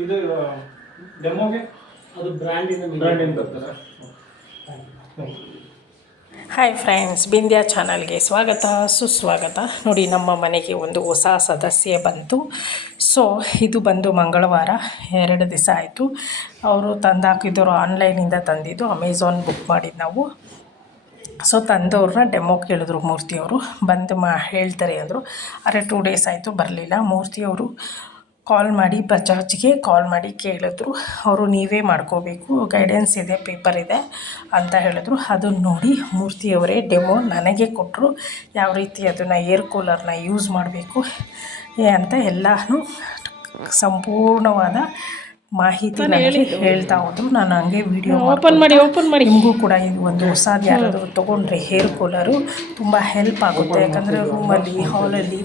ಇದು ಡೆಮೋಗೆ ಅದು ಬ್ರ್ಯಾಂಡಿಂದ ಬರ್ತಾರೆ. ಹಾಯ್ ಫ್ರೆಂಡ್ಸ್, ಬಿಂದ್ಯಾ ಚಾನಲ್ಗೆ ಸ್ವಾಗತ ಸುಸ್ವಾಗತ. ನೋಡಿ, ನಮ್ಮ ಮನೆಗೆ ಒಂದು ಹೊಸ ಸದಸ್ಯೆ ಬಂತು. ಸೊ ಇದು ಬಂದು ಮಂಗಳವಾರ 2 ದಿವಸ ಆಯಿತು. ಅವರು ತಂದಾಕಿದ್ದವರು ಆನ್ಲೈನಿಂದ ತಂದಿದ್ದು, ಅಮೆಝಾನ್ ಬುಕ್ ಮಾಡಿದ್ದು ನಾವು. ಸೊ ತಂದವ್ರನ್ನ ಡೆಮೋ ಕೇಳಿದ್ರು ಮೂರ್ತಿಯವರು. ಬಂದು ಹೇಳ್ತಾರೆ ಅಂದರು. ಆದರೆ 2 ಡೇಸ್ ಆಯಿತು ಬರಲಿಲ್ಲ. ಮೂರ್ತಿಯವರು ಕಾಲ್ ಮಾಡಿ, ಬಜಾಜ್ಗೆ ಕಾಲ್ ಮಾಡಿ ಕೇಳಿದ್ರು. ಅವರು ನೀವೇ ಮಾಡ್ಕೋಬೇಕು, ಗೈಡೆನ್ಸ್ ಇದೆ, ಪೇಪರ್ ಇದೆ ಅಂತ ಹೇಳಿದ್ರು. ಅದನ್ನು ನೋಡಿ ಮೂರ್ತಿಯವರೇ ಡೆಮೋ ನನಗೆ ಕೊಟ್ಟರು. ಯಾವ ರೀತಿ ಅದನ್ನು ಏರ್ ಕೂಲರ್ನ ಯೂಸ್ ಮಾಡಬೇಕು ಅಂತ ಎಲ್ಲನೂ ಸಂಪೂರ್ಣವಾದ ಮಾಹಿತಿ ನನಗೆ ಹೇಳ್ತಾ ಹೋದರು. ನಾನು ಹಂಗೆ ವಿಡಿಯೋ ಓಪನ್ ಮಾಡಿ ನಿಮಗೂ ಕೂಡ ಇದು ಒಂದು ಹೊಸದು ಯಾರಾದರೂ ತೊಗೊಂಡ್ರೆ ಹೇರ್ ಕೂಲರು ತುಂಬ ಹೆಲ್ಪ್ ಆಗುತ್ತೆ. ಯಾಕಂದರೆ ರೂಮಲ್ಲಿ, ಹಾಲಲ್ಲಿ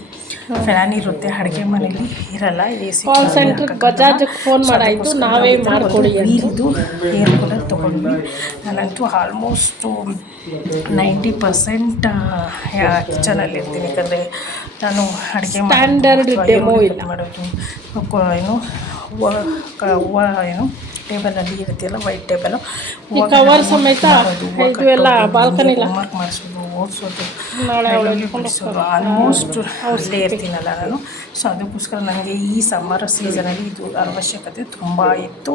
ಫ್ಯಾನ್ ಇರುತ್ತೆ, ಅಡುಗೆ ಮನೇಲಿ ಇರಲ್ಲ. ಕಾಲ್ ಸೆಂಟ್ರಿಗೆ ಬಜಾಜ್ಗೆ ಫೋನ್ ಮಾಡಾಯಿತು, ನಾವೇ ಮಾಡಿಕೊಡಿ ಇದು ಹೇರ್ ಕೂಲರ್ ತೊಗೊಂಡ್ವಿ. ನಾನಂತೂ ಆಲ್ಮೋಸ್ಟು 90% ಕಿಚನಲ್ಲಿ ಇರ್ತೀನಿ. ಯಾಕಂದರೆ ನಾನು ಅಡುಗೆ ಮಾಡೋದು ಏನು ಹೂವು ಏನು ಟೇಬಲಲ್ಲಿ ಇರುತ್ತೆಲ್ಲ, ವೈಟ್ ಟೇಬಲು, ಕವರ್ ಸಮೇತ ಎಲ್ಲ ಬಾಲ್ಕನಿ ಹೋಮ್ವರ್ಕ್ ಮಾಡಿಸೋದು, ಓದಿಸೋದು, ಬಿಡಿಸೋದು, ಆಲ್ಮೋಸ್ಟ್ ಅಲ್ಲೇ ಇರ್ತೀನಲ್ಲ ನಾನು. ಸೊ ಅದಕ್ಕೋಸ್ಕರ ನನಗೆ ಈ ಸಮ್ಮರ್ ಸೀಸನಲ್ಲಿ ಇದು ಅವಶ್ಯಕತೆ ತುಂಬ ಇತ್ತು.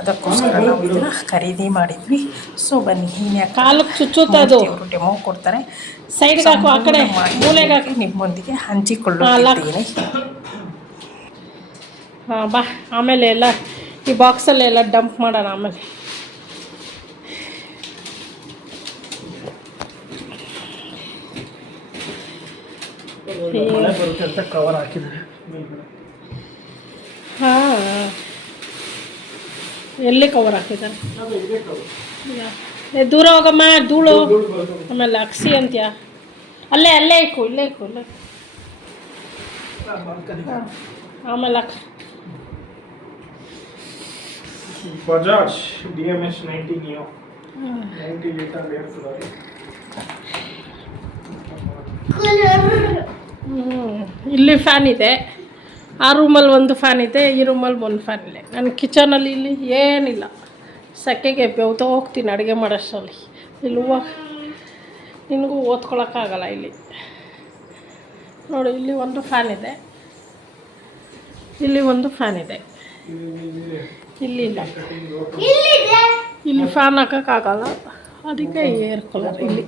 ಅದಕ್ಕೋಸ್ಕರ ನಾವು ಇದನ್ನು ಖರೀದಿ ಮಾಡಿದ್ವಿ. ಸೊ ಬನ್ನಿ, ಕಾಲಕ್ಕೆ ಚುಚ್ಚುತ್ತದು ಅವರು ಡೆಮೋ ಕೊಡ್ತಾರೆ. ಸೈಡ್ಗೆ ಹಾಕು, ಆ ಕಡೆ ಮೂಲೆಗೆ ಹಾಕಿ ನಿಮ್ಮೊಂದಿಗೆ ಹಂಚಿಕೊಳ್ಳುತ್ತಿದ್ದೇನೆ. ಹಾಂ ಬಾ, ಆಮೇಲೆ ಎಲ್ಲ ಈ ಬಾಕ್ಸಲ್ಲಿ ಎಲ್ಲ ಡಂಪ್ ಮಾಡೋಣ ಆಮೇಲೆ. ಕವರ್ ಹಾಕಿದ್ದಾರೆ. ಹಾಂ, ಎಲ್ಲಿ ಕವರ್ ಹಾಕಿದ್ದಾರೆ? ದೂರ ಹೋಗಮ್ಮ, ಧೂಳು ಆಮೇಲೆ ಅಕ್ಸಿ ಅಂತ್ಯ. ಅಲ್ಲೇ ಇಕ್ಕು, ಇಲ್ಲೇ ಆಮೇಲೆ Bajaj DMS 90 Neo 90 litre air cooler. ಇಲ್ಲಿ ಫ್ಯಾನ್ ಇದೆ, ಆ ರೂಮಲ್ಲಿ ಒಂದು ಫ್ಯಾನ್ ಇದೆ, ಈ ರೂಮಲ್ಲಿ ಒಂದು ಫ್ಯಾನ್ ಇದೆ. ನನ್ನ ಕಿಚನಲ್ಲಿ ಇಲ್ಲಿ ಏನಿಲ್ಲ, ಸೆಕೆಗೆ ಬೆವ್ತಾ ಹೋಗ್ತೀನಿ ಅಡುಗೆ ಮಾಡೋಷ್ಟರಲ್ಲಿ. ಇಲ್ಲಿ ಹೂವು ನಿನಗೂ ಓದ್ಕೊಳಕ್ಕಾಗಲ್ಲ. ಇಲ್ಲಿ ನೋಡಿ, ಇಲ್ಲಿ ಒಂದು ಫ್ಯಾನ್ ಇದೆ, ಇಲ್ಲಿ ಒಂದು ಫ್ಯಾನ್ ಇದೆ, ಇಲ್ಲಿ ಇಲ್ಲ. ಇಲ್ಲಿ ಫ್ಯಾನ್ ಹಾಕೋಕ್ಕಾಗಲ್ಲ, ಅದಕ್ಕೆ ಏರ್ ಕೂಲರ್ ಇಲ್ಲಿ.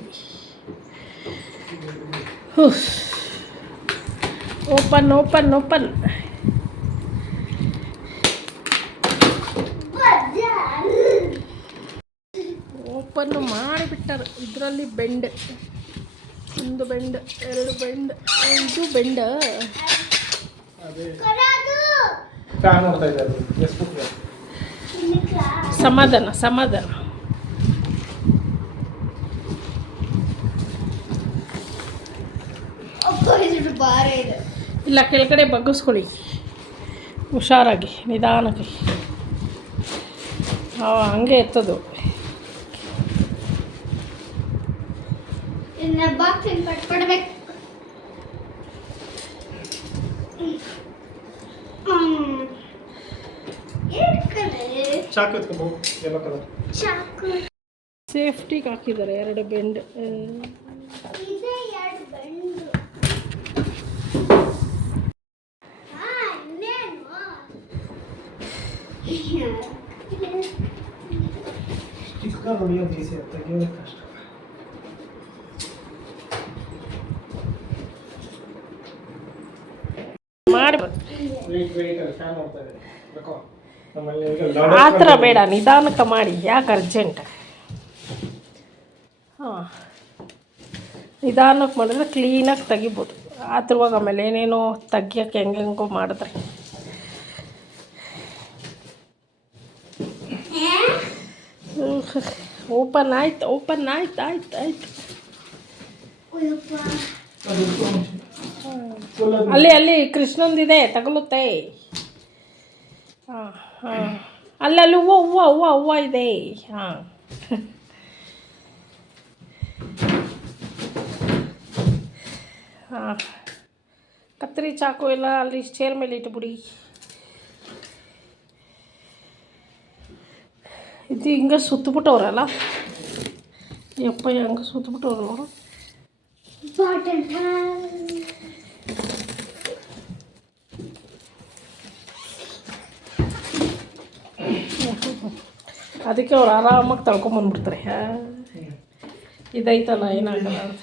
ಓಪನ್ ಓಪನ್ ಮಾಡಿಬಿಟ್ಟರು. ಇದರಲ್ಲಿ ಬೆಂಡ್, 1 ಬೆಂಡ್, 2 ಬೆಂಡ್, 5 ಬೆಂಡ್. ಸಮಾಧಾನ. ಇಲ್ಲ, ಕೆಳಗಡೆ ಬಗ್ಗಿಸ್ಕೊಳ್ಳಿ ಹುಷಾರಾಗಿ, ನಿಧಾನಕ್ಕೆ. ಹಂಗೆ ಎತ್ತದು. ಸೇಫ್ಟಿಗೆ ಹಾಕಿದ್ದಾರೆ 2 ಬೆಂಡ್. ಆ ಥರ ಬೇಡ, ನಿಧಾನಕ್ಕೆ ಮಾಡಿ. ಯಾಕೆ ಅರ್ಜೆಂಟ್? ಹಾಂ, ನಿಧಾನಕ್ಕೆ ಮಾಡಿದ್ರೆ ಕ್ಲೀನಾಗಿ ತೆಗಿಬೋದು. ಆದ್ರವಾಗ ಆಮೇಲೆ ಏನೇನೋ ತೆಗಿಯೋಕ್ಕೆ ಹೆಂಗೆಂಗೋ ಮಾಡಿದ್ರೆ. ಓಪನ್ ಆಯ್ತು. ಅಲ್ಲಿ ಕೃಷ್ಣಂದಿದೆ ತಗೊಳುತ್ತೆ. ಹಾಂ ಹಾಂ ಅಲ್ಲಿ ಹೂವು ಇದೆ. ಹಾಂ ಹಾಂ ಕತ್ತರಿ ಚಾಕು ಎಲ್ಲ ಅಲ್ಲಿ ಚೇರ್ ಮೇಲೆ ಇಟ್ಬಿಡಿ. ಇದು ಹಿಂಗೆ ಸುತ್ತಬಿಟ್ಟವ್ರಲ್ಲ, ಯಪ್ಪ ಹೆಂಗೆ ಸುತ್ತಬಿಟ್ಟವ್ರು ನೋಡು. ಅದಕ್ಕೆ ಅವ್ರು ಆರಾಮಾಗಿ ತಳ್ಕೊಂಬಂದ್ಬಿಡ್ತಾರೆ. ಇದೈತಲ್ಲ ಏನಾಗಲ್ಲ ಅಂತ.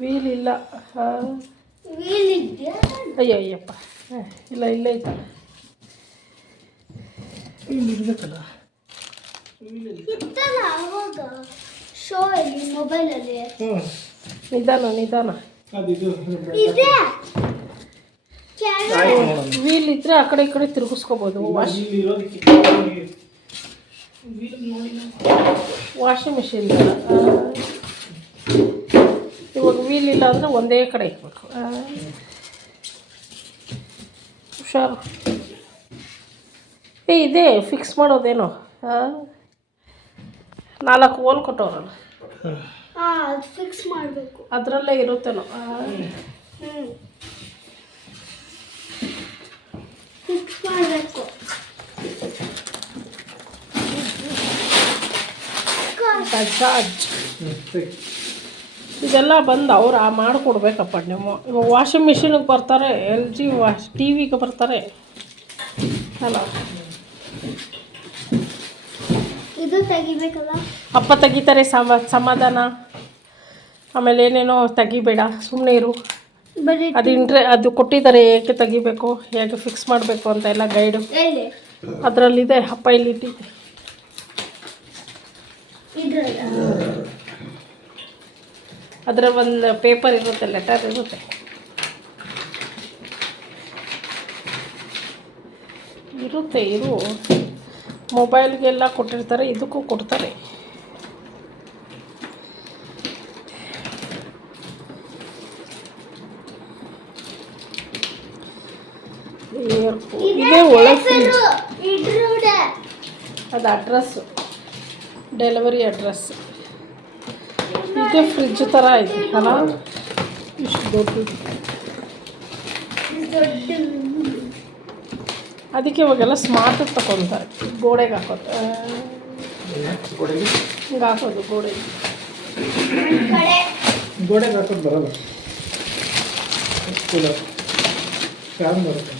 ವೀಲ್ ಇಲ್ಲ. ಅಯ್ಯಪ್ಪ ಇಲ್ಲ ಐತಲ್ಲ. ನಿಧಾನ ವೀಲ್ ಇದ್ರೆ ಆ ಕಡೆ ಈ ಕಡೆ ತಿರುಗಿಸ್ಕೋಬೋದು. ವಾಷಿಂಗ್ ಮಿಷಿನ್ ಇವಾಗ ವೀಲ್ ಇಲ್ಲ ಅಂದರೆ ಒಂದೇ ಕಡೆ ಇಕ್ಬೇಕು. ಹುಷಾರು. ಇದೆ ಫಿಕ್ಸ್ ಮಾಡೋದೇನೋ. 4 ಹೋಲ್ ಕೊಟ್ಟವ್ರಲ್ಲ, ಫಿಕ್ಸ್ ಮಾಡಬೇಕು. ಅದರಲ್ಲೇ ಇರುತ್ತೇನೋ. ಫಿಕ್ಸ್ ಮಾಡಬೇಕು. ಇದೆಲ್ಲ ಬಂದು ಅವ್ರು ಮಾಡಿಕೊಡ್ಬೇಕಪ್ಪ. ನೀವು ಇವಾಗ ವಾಷಿಂಗ್ ಮಿಷಿನಿಗೆ ಬರ್ತಾರೆ, LG ಟಿ ವಿಗೆ ಬರ್ತಾರೆ ಅಲ್ಲ. ಇದು ತೆಗಿಬೇಕಲ್ಲ, ಅಪ್ಪ ತೆಗಿತಾರೆ. ಸಮಾಧಾನ. ಆಮೇಲೆ ಏನೇನೋ ತೆಗಿಬೇಡ, ಸುಮ್ಮನೆ ಇರು. ಅದು ಕೊಟ್ಟಿದ್ದಾರೆ, ಏಕೆ ತೆಗಿಬೇಕು, ಹೇಗೆ ಫಿಕ್ಸ್ ಮಾಡಬೇಕು ಅಂತ ಎಲ್ಲ ಗೈಡು ಅದರಲ್ಲಿದೆ. ಅಪ್ಪ ಇಲ್ಲಿ ಇಟ್ಟಿದ್ದೆ. ಅದರ ಒಂದು ಪೇಪರ್ ಇರುತ್ತೆ, ಲೆಟರ್ ಇರುತ್ತೆ. ಇರು ಮೊಬೈಲ್ಗೆಲ್ಲ ಕೊಟ್ಟಿರ್ತಾರೆ, ಇದಕ್ಕೂ ಕೊಡ್ತಾರೆ. ಇದೇ ಒಳಗೆ ಫ್ರಿಡ್ಜ್. ಅದು ಅಡ್ರೆಸ್ಸು, ಡೆಲಿವರಿ ಅಡ್ರೆಸ್. ಇದು ಫ್ರಿಡ್ಜ್ ಥರ ಇದೆ ಅಲ್ಲ, ಇಷ್ಟು ದೊಡ್ಡದು. ಅದಕ್ಕೆ ಇವಾಗೆಲ್ಲ ಸ್ಮಾರ್ಟ್ ತಗೊತಾರೆ. ಗೋಡೆಗೆ ಹಾಕೋದು, ಹಿಂಗೆ ಹಾಕೋದು ಗೋಡೆಗೆ ಹಾಕೋದು ಬರಲ್ಲ. ಫ್ಯಾನ್ ಬರುತ್ತೆ.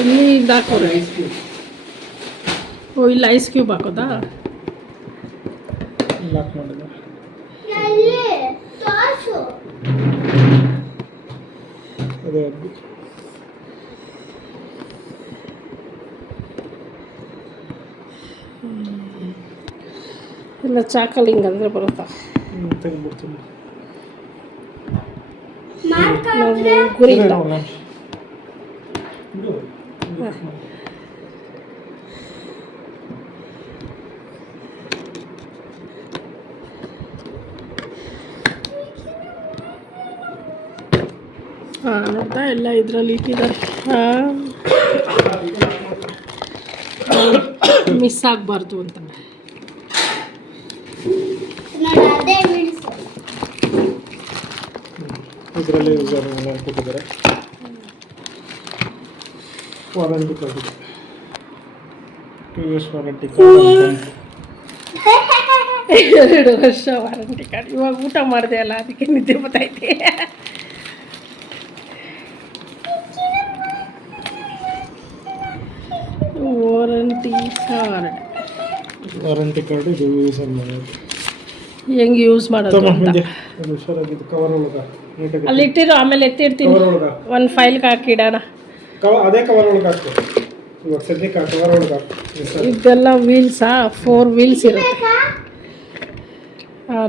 ಇಲ್ಲಿ ಇದು ಹಾಕೋದು. ಇಲ್ಲಿ ಐಸ್ ಕ್ಯೂಬ್ ಹಾಕೋದಾ? ಲಾಕ್ ಮಾಡಿದ ಅದೇ ಇಲ್ಲ ಚಾಕಲ್ಲಿ ಹಿಂಗಂದ್ರೆ ಬರುತ್ತಾ? ತೆಗೆದ್ಬಿಡ್ತೀನಿ. ಗುರಿ ಇಲ್ಲ. ಹಾಂ ನೋಡ್ದಾ, ಎಲ್ಲ ಇದರಲ್ಲಿ ಇಟ್ಟಿದ್ದಾರೆ. ಮಿಸ್ ಆಗಬಾರ್ದು ಅಂತ. ಇದರಲ್ಲಿ ಕೊಟ್ಟಿದ್ದಾರೆ. ವಾರಂಟಿ ಕಾರ್ಡ್ ಇದೆ, 2 years ವಾರಂಟಿ ಕಾರ್ಡ್, 2 ವರ್ಷ ವಾರಂಟಿ ಕಾರ್ಡ್. ಇವಾಗ ಊಟ ಮಾಡಿದೆ ಅಲ್ಲ, ಅದಕ್ಕೆ ನಿದ್ದೆ ಬರ್ತೈತೆ. ವಾರಂಟಿ ಕಾರ್ಡ್ ಇದು ಯೂಸ್ ಮಾಡೋದು, ಹೆಂಗೆ ಯೂಸ್ ಮಾಡೋದು ಅಂತ ಹುಷಾರಾಗಿದ್ದು. ಕವರ್ ಒಳಗೆ ಅಲ್ಲಿ ಇಟ್ಟಿರೋ, ಆಮೇಲೆ ಎತ್ತಿಡ್ತೀನಿ. ಒಂದು ಫೈಲ್ಗೆ ಹಾಕಿಡೋಣ. ಅದೇ ಕವರ್ ಒಳಗೆ ಹಾಕ್ತು. ಇವಾಗ ಸದ್ಯಕ್ಕೆ ಕವರ್ ಒಳಗೆ ಹಾಕ್ತು. ಇದೆಲ್ಲ ವೀಲ್ಸಾ? 4 ವೀಲ್ಸ್ ಇರುತ್ತೆ.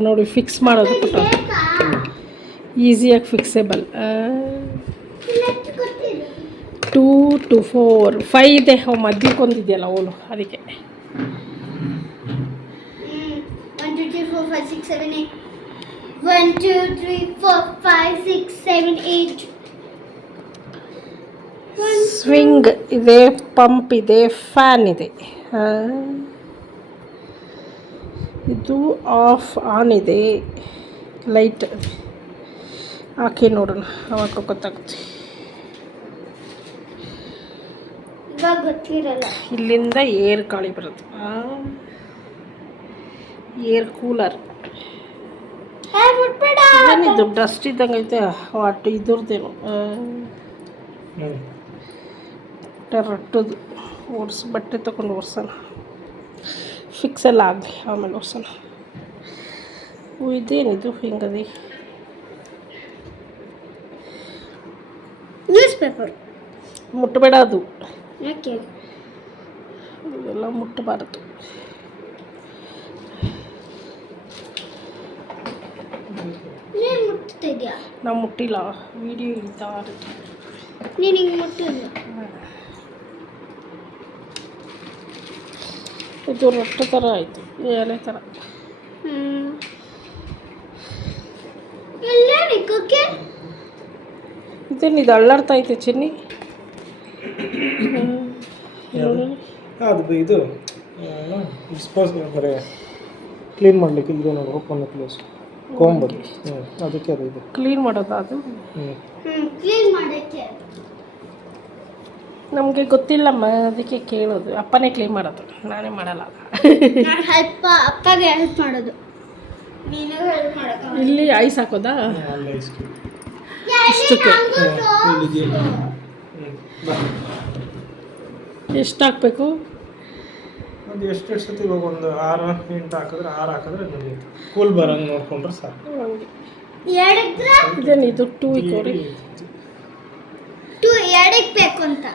ನೋಡಿ ಫಿಕ್ಸ್ ಮಾಡೋದು ಕೊಟ್ಟು. ಈಸಿಯಾಗಿ ಫಿಕ್ಸೇಬಲ್. ನೆಟ್ ಗೊತ್ತಿಲ್ಲ. 2 to 4 5 ಇದೆ. ಅವು ಮಧ್ಯಕ್ಕೊಂದಿದೆಯಲ್ಲ ಅವಳು ಅದಕ್ಕೆ. 1 2 3 4 5 6 7 8. 1 2 3 4 5 6 7 8. ಸ್ವಿಂಗ್ ಇದೆ, ಪಂಪ್ ಇದೆ, ಫ್ಯಾನ್ ಇದೆ. ಇದು ಆಫ್ ಆನ್ ಇದೆ, ಲೈಟ್ ಹಾಕಿ ನೋಡೋಣ ಅವಾಗ ಗೊತ್ತಾಗುತ್ತೆ. ಇವಾಗ ಗೊತ್ತಿರಲ್ಲ. ಇಲ್ಲಿಂದ ಏರ್ ಗಾಳಿ ಬರುತ್ತೆ, ಏರ್ ಕೂಲರ್. ಏನಿದು ಡಸ್ಟ್ ಇದ್ದಂಗೆ ಐತೆ, ಅಟ್ಟು ಇದ್ರದ್ದೇನು ರಟ್ಟದು. ಬಟ್ಟೆ ತೊಗೊಂಡು ಒರ್ಸೋಣ, ಫಿಕ್ಸ್ ಎಲ್ಲ ಆಗಲಿ ಆಮೇಲೆ ಒರ್ಸೋಣ. ಇದೇನಿದು ಹಿಂಗದಿ? News paper. ಮುಟ್ಟಬೇಡ, ಅದು ಯಾಕೆ? ಎಲ್ಲ ಮುಟ್ಟಬಾರದು. ನೀನು ಮುಟ್ತಿದ್ಯಾ? ನಾವು ಮುಟ್ಟಿಲ್ಲ, ವಿಡಿಯೋ ಇಡ್ತಾ ಇರುತ್ತೆ. ನೀನು ಹಿಂಗೆ ಮುಟ್ಟಿಲ್ಲ. ಇದು ರೊಟ್ಟ ಥರ ಆಯಿತು, ಎಲೆ ಥರ. ಇದೇನಿದು ಅಳ್ಳಾಡ್ತಾ ಐತೆ ಚಿನ್ನಿ? ಅದು ಇದು ಬರೀ ಕ್ಲೀನ್ ಮಾಡಲಿಕ್ಕೆ ಇದು ನೋಡಿ, ಓಪನ್ ಪ್ಲೇಸ್ ಕೊಂಬದು. ಅದಕ್ಕೆ ಅದು ಇದು ಕ್ಲೀನ್ ಮಾಡೋದಾ ಅದು? ಕ್ಲೀನ್ ಮಾಡೋಕ್ಕೆ ನಮಗೆ ಗೊತ್ತಿಲ್ಲಮ್ಮ, ಅದಕ್ಕೆ ಕೇಳೋದು. ಅಪ್ಪನೇ ಕ್ಲೀನ್ ಮಾಡೋದು, ನಾನೇ ಮಾಡಲ್ಲ. ಅಪ್ಪಗೆ ಹೆಲ್ಪ್ ಮಾಡೋದು, ನೀನು ಹೆಲ್ಪ್ ಮಾಡೋದು. ಇಲ್ಲಿ ಐಸ್ ಹಾಕೋದಾ? ಇಷ್ಟಕ್ಕೆ ಎಷ್ಟು ಹಾಕಬೇಕು? ಒಂದು ಎಷ್ಟು ಸತಿ ಇವಾಗ ಒಂದು 6 8 ಹಾಕಿದ್ರೆ 6 ಹಾಕಿದ್ರೆ ನಡೆಯುತ್ತೆ. ಕೂಲ್ ಬರಂಗೆ ನೋಡ್ಕೊಂಡ್ರೆ ಸಾಕು. ಇದೇನು ಇದು 2 ಇಕೋರಿ 2 ಎರಡಕ್ಕೆ ಬೇಕು ಅಂತ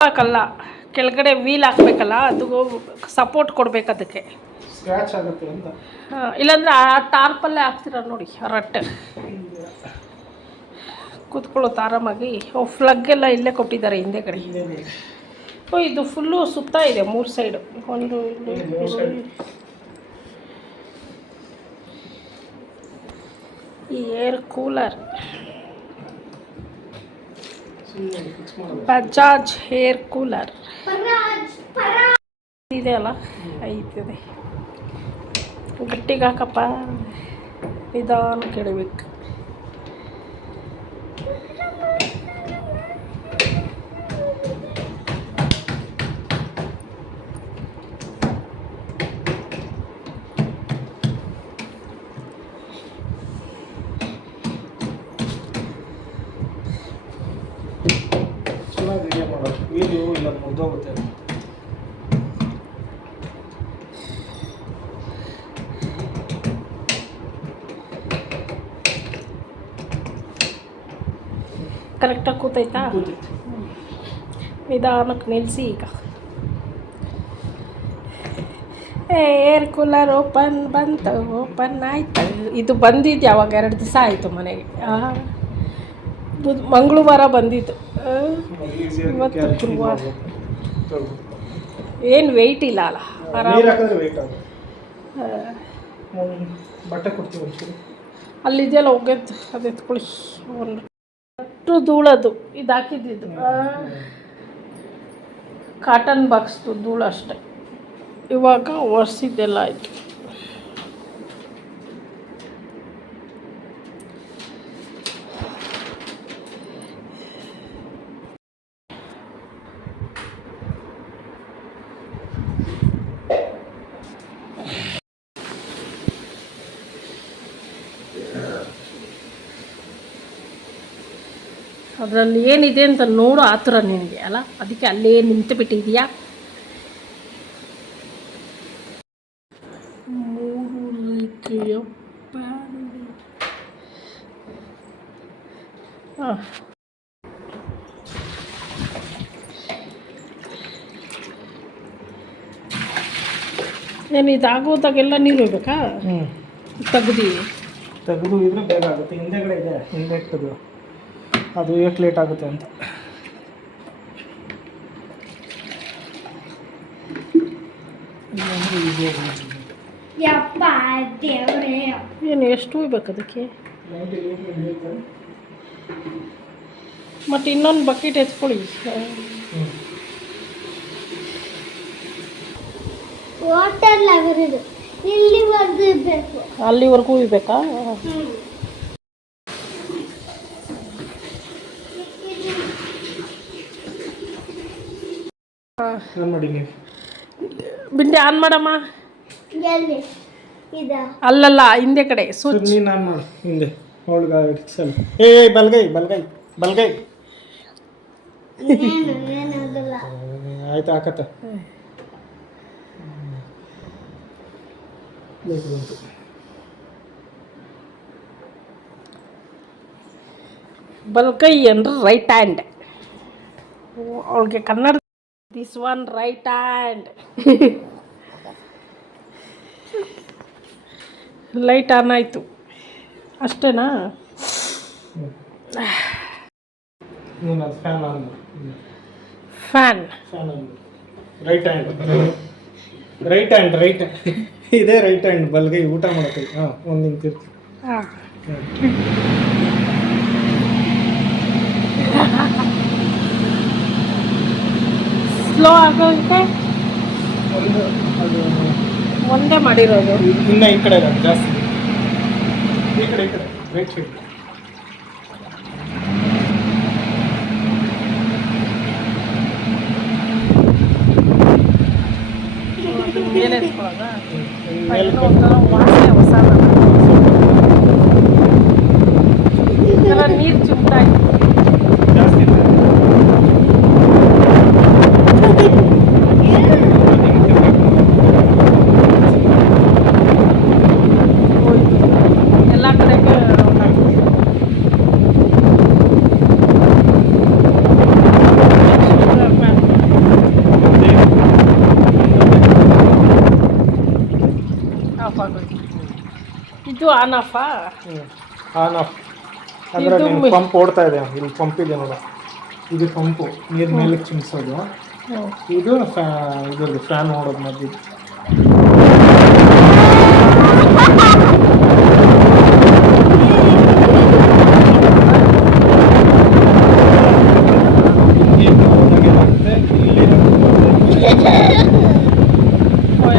ಹಾಕಲ್ಲ, ಕೆಳಗಡೆ ವೀಲ್ ಹಾಕ್ಬೇಕಲ್ಲ, ಅದು ಸಪೋರ್ಟ್ ಕೊಡ್ಬೇಕು ಅದಕ್ಕೆ. ಸ್ಕ್ರ್ಯಾಚ್ ಆಗುತ್ತೆ ಅಂತ. ಇಲ್ಲಾಂದ್ರೆ ಆ ಟಾರ್ಪಲ್ಲೇ ಹಾಕ್ತೀರ ನೋಡಿ, ರಟ್ಟೆ ಕೂತ್ಕೊಳ್ಳೋದು ಆರಾಮಾಗಿ. ಫ್ಲಗ್ ಎಲ್ಲ ಇಲ್ಲೇ ಕೊಟ್ಟಿದ್ದಾರೆ ಹಿಂದೆ ಕಡೆ. ಇದು ಫುಲ್ಲು ಸುತ್ತ ಇದೆ, 3 ಸೈಡು. ಒಂದು ಈ air cooler Bajaj air cooler ಇದೆ ಅಲ್ಲ, ಐತಿದೆ. ಗಟ್ಟಿಗೆ ಹಾಕಪ್ಪ, ನಿಧಾನ ಕೆಡಬೇಕು. ಚೆನ್ನಾಗಿ ವಿಡಿಯೋ ಮಾಡೋದು, ವೀಡಿಯೋ ಇಲ್ಲ ಮುರಿದೋಗುತ್ತೆ. ಕರೆಕ್ಟಾಗಿ ಕೂತೈತಾ? ನಿಧಾನಕ್ಕೆ ನಿಲ್ಲಿಸಿ. ಈಗ ಏರ್ ಕೂಲರ್ ಓಪನ್ ಆಯ್ತು. ಇದು ಬಂದಿದ್ದು ಯಾವಾಗ 2 ದಿವಸ ಆಯಿತು ಮನೆಗೆ. ಮಂಗಳವಾರ ಬಂದಿದ್ದು, ಇವತ್ತು ಗುರುವಾರ. ಏನು ವೆಯ್ಟ್ ಇಲ್ಲ ಅಲ್ಲ, ಬಟ್ಟೆ ಕೊಡ್ತೀವಿ. ಅಲ್ಲಿದೆಯಲ್ಲ ಹೋಗ್ಯದ್ದು, ಅದು ಎತ್ಕೊಳ್ಳಿ. ಅಷ್ಟು ಧೂಳದು ಇದು ಹಾಕಿದ್ದು, ಕಾಟನ್ ಬಾಕ್ಸ್ದು ಧೂಳು ಅಷ್ಟೆ. ಇವಾಗ ಒರೆಸಿದ್ದೆಲ್ಲ ಆಯಿತು. ಅದರಲ್ಲಿ ಏನಿದೆ ಅಂತ ನೋಡು, ಆ ಥರ ನಿನಗೆ ಅಲ್ಲ, ಅದಕ್ಕೆ ಅಲ್ಲೇ ನಿಂತು ಬಿಟ್ಟಿದೆಯಾ. 3 ರೀತಿಯ ಪ್ಯಾನ್ ಇದೆ. ಏನು ಇದಾಗೋದಾಗೆಲ್ಲ ನೀರು ಹೋಗ್ಬೇಕಾ? ತೆಗ್ದು ತೆಗೆದು ಇದ್ರೆ ಬೇಗ ಆಗುತ್ತೆ. ಹಿಂದೆಗಡೆ ಇದೆ, ಹಿಂದೆ ಇಟ್ಟದು ಅದು ಏಟ್ ಲೇಟ್ ಆಗುತ್ತೆ ಅಂತ. ಇಲ್ಲಾಂದ್ರೆ ಈಸಿ ಆಗುತ್ತೆ. ಯಪ್ಪ ದೇವ್ರೇ. ಏನು ಎಷ್ಟು ಹೋಗ್ಬೇಕು ಅದಕ್ಕೆ? ಮತ್ತು ಇನ್ನೊಂದು ಬಕೆಟ್ ಎತ್ಕೊಳ್ಳಿ. ವಾಟರ್ ಲೆವೆಲ್ ಇದು ಇಲ್ಲಿವರೆಗೂ ಇರಬೇಕು. ಅಲ್ಲಿವರೆಗೂ ಹೋಗ್ಬೇಕಾ? ಆನ್ ಮಾಡಿ ನೀವು. ಬಿಂದೆ ಆನ್ ಮಾಡಮ್ಮ. ಎಲ್ಲಿ ಇದ? ಅಲ್ಲಲ್ಲ, ಹಿಂದೆ ಕಡೆ ಸ್ವಿಚ್. ನೀನು ಆನ್ ಮಾಡು ಹಿಂದೆ. ಹೋಳ್ಗ ಇಡ್ಸಲ್ಲ. ಏ ಬಲ್ಗೈ ಬಲ್ಗೈ ಬಲ್ಗೈ. ಏನಾಗಲ್ಲ. ಆಯ್ತು ಹಾಕತ್ತ. ಬಲ್ಕೈ ಅಂದ್ರೆ ರೈಟ್ ಹ್ಯಾಂಡ್. ಅವಳಿಗೆ Kannada. This one right hand. Light on ಆಯಿತು ಅಷ್ಟೇನಾ? ನೀನು ಅದು ಫ್ಯಾನ್ ಆನ್ ಮಾಡು. ಫ್ಯಾನ್ ಫ್ಯಾನ್ ಆನ್ ಮಾಡು. Right hand right hand right ಇದೇ ರೈಟ್ ಹ್ಯಾಂಡ್ ಬಲ್ಗೈ ಊಟ ಮಾಡಕ್ಕೆ. ಹಾಂ ಒಂದು ನಿಂತಿರ್ತಿ. ಹಾಂ. ಸ್ಲೋ ಆಗೋಕ್ಕೆ ಒಂದು ಅದು ಒಂದೇ ಮಾಡಿರೋದು. ಇನ್ನು ಈ ಕಡೆ ಇದೆ ಜಾಸ್ತಿ. ಈ ಕಡೆ ರೈಟ್ ಸೈಡ್. ಮೇಲೆ ಎತ್ಕೊಳ್ಳೋದಾ? ಮೇಲೆ ಒಂಥರ ವಾಸನೆ ಹೊಸ ನೀರು ಚುಮ್ತಾ ಇತ್ತು. ಜಾಸ್ತಿ ಇದೆ. ಎಲ್ಲ ಕಡೆಗೆ ಆಫ್ ಆಗೋಯ್ತು. ಇದು ಆನ್ ಆಫಾ? ಆನ್ ಆಫ್ ಅಂದರೆ ಇದು ನೀನು ಪಂಪ್ ಓಡ್ತಾ ಇದೆ. ಇಲ್ಲಿ ಪಂಪ್ ಇದೆ ನೋಡು. ಇದು ಪಂಪು ನೀರು ಮೇಲೆ ಚಿಮ್ಸೋದು. ಇದು ಇದ್ರದ್ದು ಫ್ಯಾನ್ ಓಡೋದು ಮಧ್ಯೆ.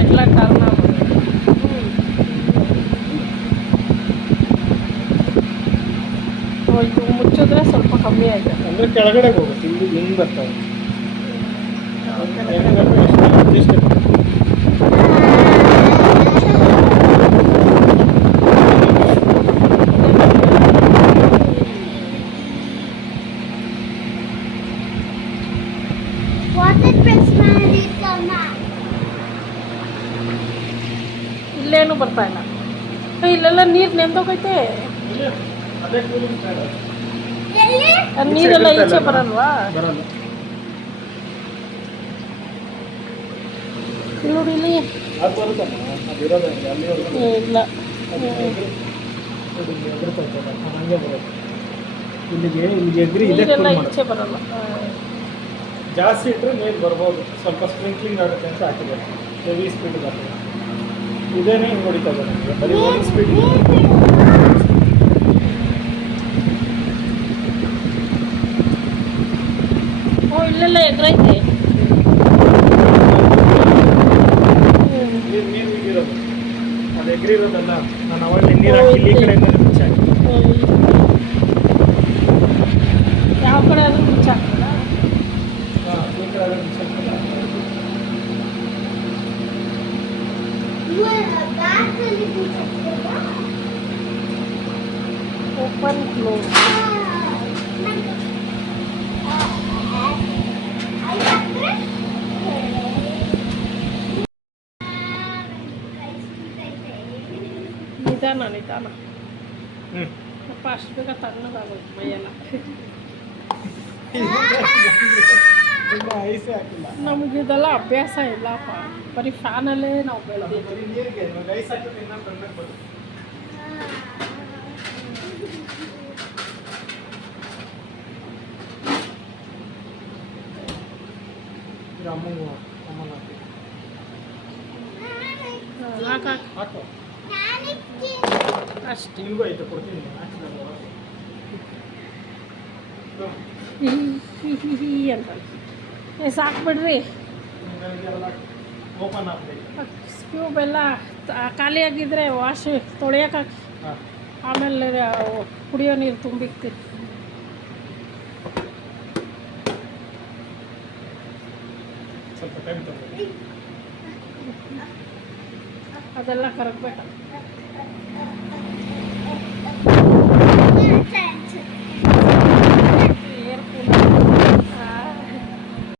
ಎಲ್ಲ ಟರ್ನ್ ಇದು ಮುಚ್ಚಿದ್ರೆ ಸ್ವಲ್ಪ ಕಮ್ಮಿ ಆಯ್ತು. ಅಂದರೆ ಕೆಳಗಡೆ ಹೋಗುತ್ತೆ. ಇಲ್ಲಿ ಹಿಂಗೆ ಬರ್ತಾವೆ. ವಾಟರ್ ಪ್ರೆಸ್ ಮಾಡಿ ಕಮ್ಮ. ಇಲ್ಲೇನು ಬರ್ತಾ ಇಲ್ಲ. ಇಲ್ಲೆಲ್ಲ ನೀರು ನೆಂದೋಗೈತೆ. ಅದೇ ಕೂಲಿಂಗ್ ಫ್ಯಾನ್. ಎಲ್ಲಿ? ಅದು ನೀರೆಲ್ಲ ಈಚೆ ಬರಲ್ವಾ? ಬರಲ್ಲ. ನೋಡಿ ಇಲ್ಲಿ ಅದು ಬರುತ್ತಲ್ಲ, ಅದು ಇರೋದು ಅಲ್ಲಿವರೆಗೂ ಇಲ್ಲ. ಎದುರ್ತೈತಲ್ಲ, ಹಂಗೆ ಬರುತ್ತೆ. ಇಲ್ಲಿಗೆ ಎಗ್ರಿ ಇದೆ. ನೀರೆಲ್ಲ ಈಚೆ ಬರಲ್ಲ. ಜಾಸ್ತಿ ಇಟ್ಟರೆ ನೀರು ಬರ್ಬೋದು. ಸ್ವಲ್ಪ ಸ್ಪ್ರಿಂಕ್ಲಿಂಗ್ ಆಗುತ್ತೆ ಅಂತ ಹಾಕಿದ್ದಾರೆ. ಹೆವಿ ಸ್ಪೀಡ್ ಬರ್ತದೆ. ಇದೇನೇ ಹಿಂಗೆ ಹೊಡಿತಾ ಇದೆ ನನಗೆ. ಬರೀ ಒಂದು ಸ್ಪೀಡ್. ಓ ಇಲ್ಲೆಲ್ಲ ಎಗ್ರೈತೆ. ನೀರು ಇರೋದು ಅದು ಎಗ್ರಿರೋದಲ್ಲ. ನಾನು ಅವಲ್ಲಿ ನೀರು ಹಾಕಿ ಈ ಕಡೆಯಿಂದ ಮುಚ್ಚಾಕಿ. ಯಾವ ಕಡೆ ಆದ್ರೂ ಮುಚ್ಚ ಹಾಕ್ತದ? ಹಾಂ, ಈ ಕಡೆ ಅದನ್ನು ಮುಚ್ಚಾಕಿ. ಬ್ಯಾಕಲ್ಲಿ ಕೂತ್ಕೊಳ್ಳೋದಾ? Open close. ನಿಧಾನ. ಅಪ್ಪ ಅಷ್ಟು ಬೇಗ ತಣ್ಣಗಾಗೋದು ಮೈಯೆಲ್ಲ. ಇನ್ನು ಐಸೇ ಹಾಕಿಲ್ಲ. ನಮಗಿದೆಲ್ಲ ಅಭ್ಯಾಸ ಇಲ್ಲಪ್ಪ. ಬರೀ ಫ್ಯಾನಲ್ಲೇ ನಾವು ಬೆಳೆದಿದ್ದೀವಿ. ಬರೀ ನೀರಿಗೆ ಐಸ್ ಹಾಕಿದ್ರೆ ಇನ್ನೂ ತಣ್ಣಗೆ ಬರುತ್ತೆ. ಇದು ಅಮ್ಮಂಗೂ ಅಮ್ಮನ ಹಾಕಿ ಹಾಕ ಹಾಕು ಅಷ್ಟೇ ನಿಮಗೂ ಐತೆ ಕೊಡ್ತೀನಿ ಹಾಕಿದಾಗ ಹಿ ಅಂತ ಸಾಕ್ಬಿಡ್ರಿ. ಓಪನ್ ಆಗಲಿ. ಸ್ಕ್ಯೂಬ್ ಎಲ್ಲ ಖಾಲಿಯಾಗಿದ್ದರೆ ವಾಶ್ ತೊಳೆಯೋಕೆ ಹಾಕಿ, ಹಾಂ ಆಮೇಲೆ ಕುಡಿಯೋ ನೀರು ತುಂಬಿಕ್ತೀನಿ. ಸ್ವಲ್ಪ ಟೈಮ್ ತಗೊಳ್ಳಿ. ಅದೆಲ್ಲ ಕರಗಬೇಕ.